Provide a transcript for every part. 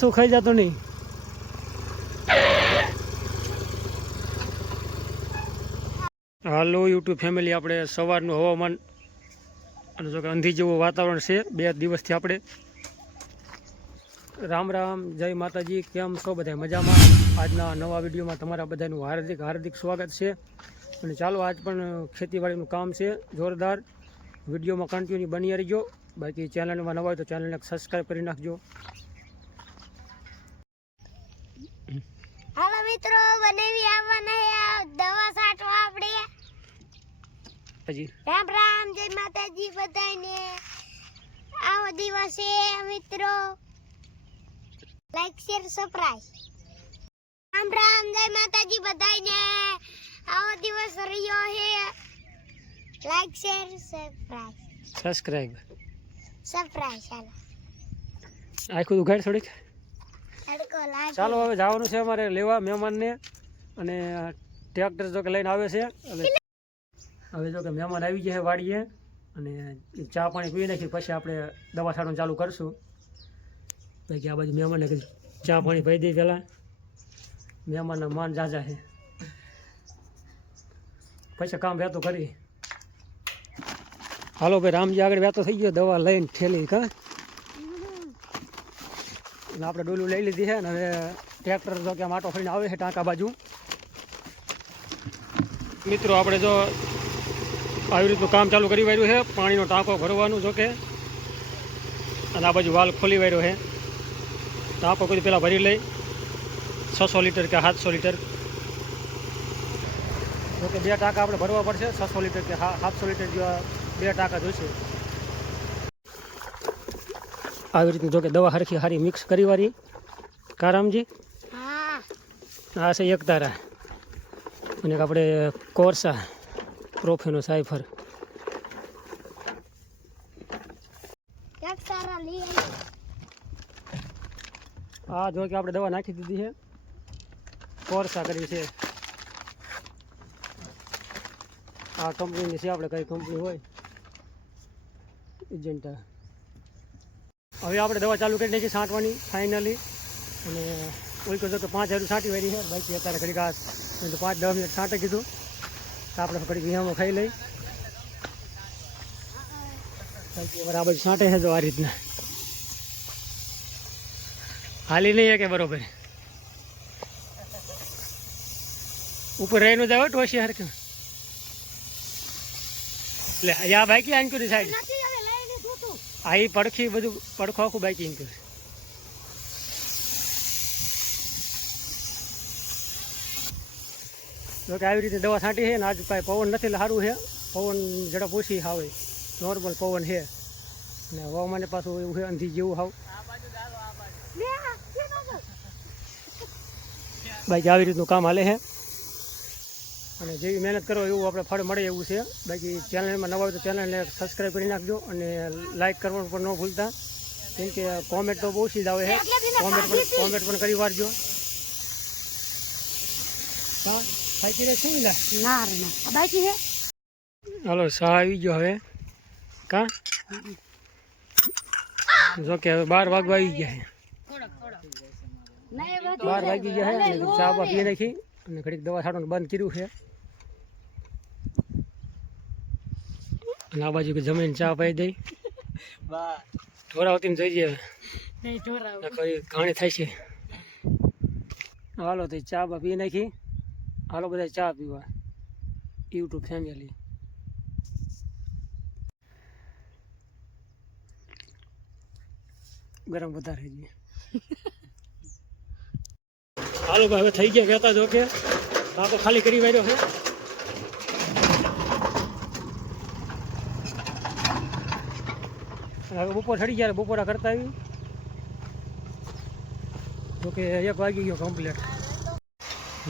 માથું ખાઈ જતું નહીં. હાલો યુટ્યુબ ફેમિલી, આપણે સવારનું હવામાન અને જો કે અંધી જેવું વાતાવરણ છે 2 દિવસથી. આપણે રામ રામ, જય માતાજી. કેમ છો બધા? મજામાં? આજના નવા વિડીયોમાં તમારા બધાનું હાર્દિક હાર્દિક સ્વાગત છે. અને ચાલો, આજ પણ ખેતીવાડીનું કામ છે જોરદાર. વિડીયોમાં કન્ટિન્યુ બની રહેજો. બાકી ચેનલમાં નવા હોય તો ચેનલને સબસ્ક્રાઈબ કરી નાખજો. હાલો મિત્રો, બનાવી આવવાના દવા છાંટવા આપણે. રામ રામ, જય માતાજી બધાને. આવો દિવસ છે મિત્રો, like share subscribe. Ram Ram, જય માતાજી બધાને. આવો દિવસ રહ્યો છે, લાઈક શેર સબસ્ક્રાઇબ. ચાલો આખું ઉઘાડ થોડીક. ચાલો, હવે જવાનું છે અમારે લેવા મહેમાનને. અને ટ્રેક્ટર જો કે લઈને આવે છે. હવે જો કે મહેમાન આવી ગયા છે વાડીએ, અને ચા પાણી પી નાખી પછી આપણે દવા છાંટવાનું ચાલુ કરશું. બાકી આ બાજુ મહેમાનને ચા પાણી પી દઈ પહેલાં. મહેમાનના માન જાજા છે, પછી કામ વહેતું કરી. હાલો ભાઈ, રામજી આગળ વહેતો થઈ ગયો દવા લઈને ઠેલી. કા એટલે આપણે ડોલું લઈ લીધી છે. ને હવે ટ્રેક્ટર જો કે માટો ફરીને આવે છે ટાંકા બાજુ. મિત્રો, આપણે જો આવી રીતનું કામ ચાલુ કરી વાર્યું છે. પાણીનો ટાંકો ભરવાનું જો કે, અને આ બાજુ વાલ ખોલી વાર્યો છે. ટાંકો કોઈ પહેલાં ભરી લઈ 600 લીટર કે 700 લીટર. જો કે 2 ટાંકા આપણે ભરવા પડશે. 600 લીટર કે 700 લીટર જેવા 2 ટાંકા જોઈશે. આવી રીતની જો કે દવા હરખી હારી મિક્સ કરી વાળી. કારામજી, આ છે એક તારા, અને આપણે કોર્સા પ્રોફેનો સાયફર. આ જો કે આપણે દવા નાખી દીધી છે. કોર્સા કરી છે. આ કંપનીની છે, આપણે કઈ કંપની હોય એજન્ટા. હવે આપણે દવા ચાલુ કરી નાખી છાંટવાની ફાઇનલી. અને કોઈ કહો તો 5 છાંટી વાળી છે. બાકી અત્યારે ઘડીક આ 5-10 મિનિટ છાંટે કીધું તો આપણે ઘડીક વિહામાં ખાઈ લઈ. બાકી આ બધું છાંટે છે જો આ રીતના. હાલી નહીં કે બરોબર ઉપર રહીને જાવ ટોશી હરકે. એટલે આ બાકી આન કરી સાઈડ આ એ પડખી બધું પડખો આખું બાકી એમ કરે. જો કે આવી રીતે દવા છાંટી છે ને આજ કાંઈ પવન નથી એટલે સારું છે. પવન ઝડપ ઓછી આવે, નોર્મલ પવન છે. ને હવામાને પાછું એવું છે અંધી જેવું હાવ. બાકી આવી રીતનું કામ હાલે છે. અને જેવી મહેનત કરો એવું આપણે ફળ મળે એવું છે. બાકી ચેનલમાં નવા હોય તો ચેનલને સબસ્ક્રાઈબ કરી નાખજો, અને લાઇક કરવાનું પણ ન ભૂલતા. કેમ કે કોમેન્ટ તો બહુ જ આવે છે. કોમેન્ટ પણ કરી વાળજો. હા, બાકી રહે છે ને બાકી છે. હાલો, શાહ આવી ગયો હવે. કા જો કે હવે 12 વાગવા આવી ગયા છે. 12 વાગી ગયા છે. ચા બા પી નાખી અને ઘડીક દવા છાંટવાનું બંધ કર્યું છે. અને આ બાજુ કે જમીન ચા પાઈ દઈ ઢોરાવતી જોઈએ ઘણી થાય છે. હાલો તો ચા બા પી નાખી. હાલો બધા ચા પીવા યુટ્યુબ ફેમિલી. ગરમ વધારે છે. હાલો ભાઈ, હવે થઈ ગયા કહેતા જો કે ટાંકો ખાલી કરી વાર્યો છે. હવે બપોર ચડી ગયા, બપોરા કરતા આવી. જો કે 1 વાગી ગયો કમ્પ્લીટ.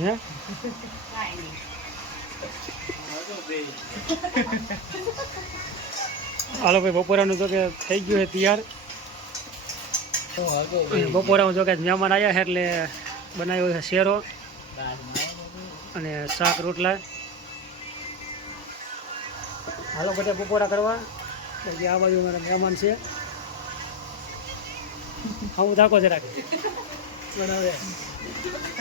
હે હાલો ભાઈ, બપોરાનું જો કે થઈ ગયું છે તૈયાર. બપોરામાં જો કે મહેમાન આવ્યા છે એટલે બનાવ્યો છે શેરો અને શાક રોટલા. હાલો બધા બપોરા કરવા. આ બાજુ મારા મહેમાન છે. હું થાકો જરાક પણ હવે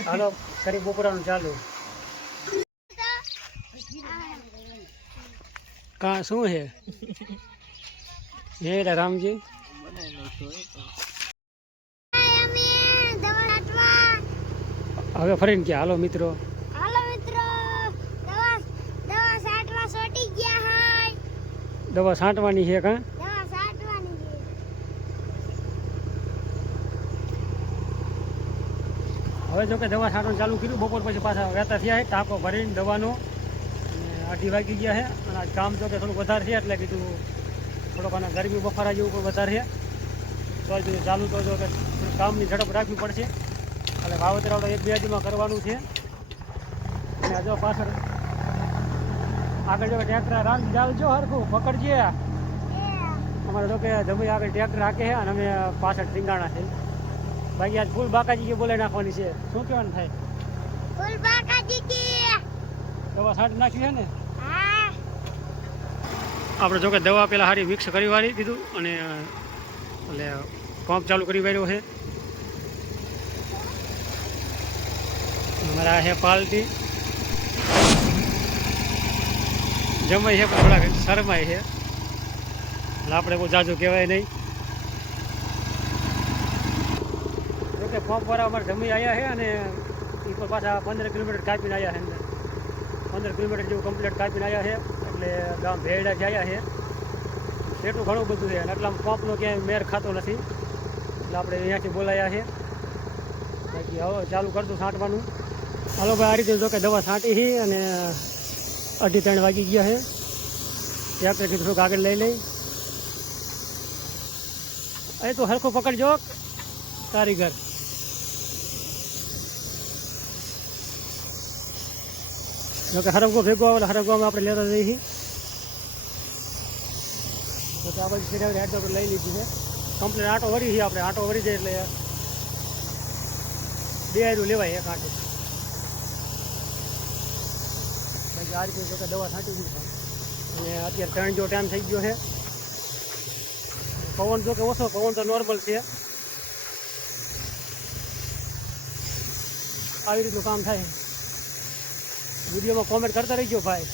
હાલો કરી બપોરાનું ચાલુ. કા શું છે હે રામજી? હવે ફરીને કે હાલો મિત્રો, હાલો મિત્રો, દવા છાંટવા છોટી ગયા હાય. દવા છાંટવાની છે કાં? દવા છાંટવાની છે. હવે જો કે દવા છાંટવાનું ચાલુ કર્યું. બપોર પછી પાછા વહેતા થયા છે ટાંકો ભરીને દવાનો. અને 2:30 વાગી ગયા છે અને આજ કામ જો કે થોડુંક વધારે છે એટલે કીધું થોડોક આને ગરમી બફારા જેવું પણ વધારે છે તો હજુ ચાલુ તો જો કે કામની ઝડપ રાખવી પડશે. એટલે વાવેતર આપણે 1-2 દિવસમાં કરવાનું છે. અને જો પાછળ આગળ જો ટ્રેક્ટર રાંધ ચાલજો હરખું પકડજે. અમારે જો કે જમી આગળ ટ્રેક્ટર હાકે છે અને અમે પાછળ ટીંગાણા છે. બાકી આજ ફૂલ બાકાજી બોલાવી નાખવાની છે. શું કહેવાનું થાય? ફૂલ બાકાજી કી દવા છાંટી નાખી છે ને? હા. આપણે જો કે દવા પેલા સારી મિક્સ કરી વાળી દીધું અને એટલે પંપ ચાલુ કરી વાળ્યો છે. અમારા છે પાલટી જમાય છે પણ થોડાક શરમાય છે એટલે આપણે કોઈ જાજુ કહેવાય નહીં. જોકે પંપવાળા અમારે જમી આવ્યા છે અને એ પણ પાછા 15 કિલોમીટર કાપીને આવ્યા છે. અંદર 15 કિલોમીટર જેવું કમ્પ્લીટ કાપીને આવ્યા છે એટલે ગામ ભેડાથી આવ્યા છે. એટલું ઘણું બધું છે અને એટલામાં પંપનો ક્યાંય મેર ખાતો નથી એટલે આપણે અહીંયાથી બોલાયા છે. બાકી હવે ચાલુ કરતું છાંટવાનું. હાલો ભાઈ, આ રીતે જો કે દવા છાંટી છે અને 2:30 વાગી ગયા છે. ટ્રેક્ટરથી થોડુંક આગળ લઈ લઈ. એ તો હરખું પકડજો કારીગર. જોકે હરગો ભેગો આવે હરગવામાં આપણે લેતા જઈએ છીએ. તો આ બાજુ હેડ તો આપણે લઈ લીધી છે કમ્પ્લીટ. આંટો વરી છે આપણે. આંટો વરી જાય એટલે 2 આયરું લેવાય એક આંટો. બાકી આ રીતે જો કે દવા છાંટી દીધી અને અત્યારે 3 જેવો ટાઈમ થઈ ગયો છે. પવન જો કે ઓછો, પવન તો નોર્મલ છે. આવી રીતનું કામ થાય. વિડીયોમાં કોમેન્ટ કરતા રહીજો ભાઈ.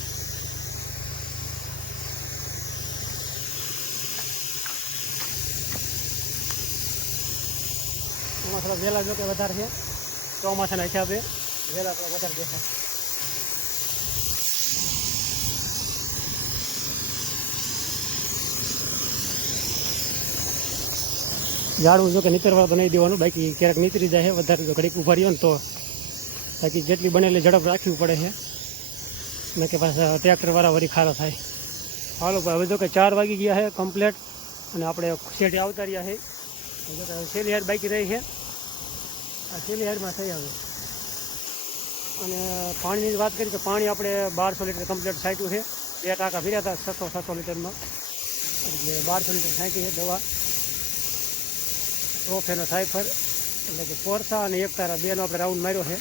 ચોમાસા વહેલા જો કે વધારે છે. ચોમાસાના હિસાબે વહેલા થોડા વધારે દેખાય. ઝાડવું જો કે નીતરવા બનાવી દેવાનું. બાકી ક્યારેક નીતરી જાય છે વધારે. જો ઘડીક ઉભા રહ્યો ને તો બાકી જેટલી બનેલી ઝડપ રાખવી પડે છે ને કે પાછા ટ્રેક્ટરવાળા વળી ખારા થાય. હાલો ભાઈ, હવે જો કે 4 વાગી ગયા છે કમ્પ્લેટ અને આપણે શેઠે આવતા રહ્યા છે. જો કે છેલ્લી હેડ બાકી રહી છે. આ છેલ્લી હેડમાં થઈ હવે. અને પાણીની વાત કરીએ તો પાણી આપણે 1200 લીટર કમ્પ્લેટ છાંટ્યું છે. 2 ટાંકા ફર્યા હતા 600 લીટરમાં એટલે 1200 લીટર છાંટી છે દવા. પ્રોફેનો સાયફર એટલે કે ફોરસા અને એકતારા 2નો આપણે રાઉન્ડ માર્યો છે.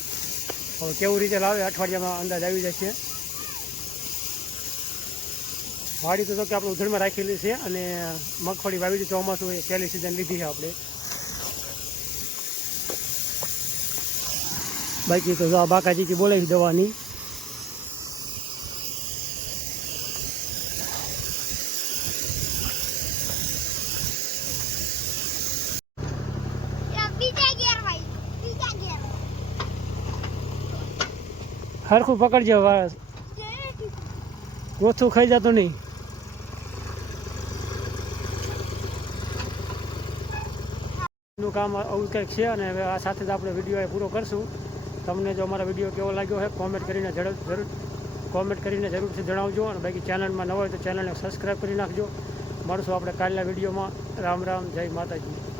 હવે કેવું રિઝલ્ટ આવે અઠવાડિયામાં અંદાજ આવી જશે. વાડી તો કે આપણે ઉધડમાં રાખેલી છે અને મગફળી વાવી હતી ચોમાસું એ પહેલી સિઝન લીધી છે આપણે. બાકી તો આ બાકાજી બોલે છે દવાની. હરખું પકડજો, ઓછું ખાઈ જતું નહીં. નું કામ આવું કંઈક છે અને હવે આ સાથે જ આપણે વિડીયો પૂરો કરશું. તમને જો અમારો વિડીયો કેવો લાગ્યો હોય કોમેન્ટ કરીને જરૂરથી જણાવજો. અને બાકી ચેનલમાં ન હોય તો ચેનલને સબસ્ક્રાઈબ કરી નાખજો. મળશું આપણે કાલના વિડીયોમાં. રામ રામ, જય માતાજી.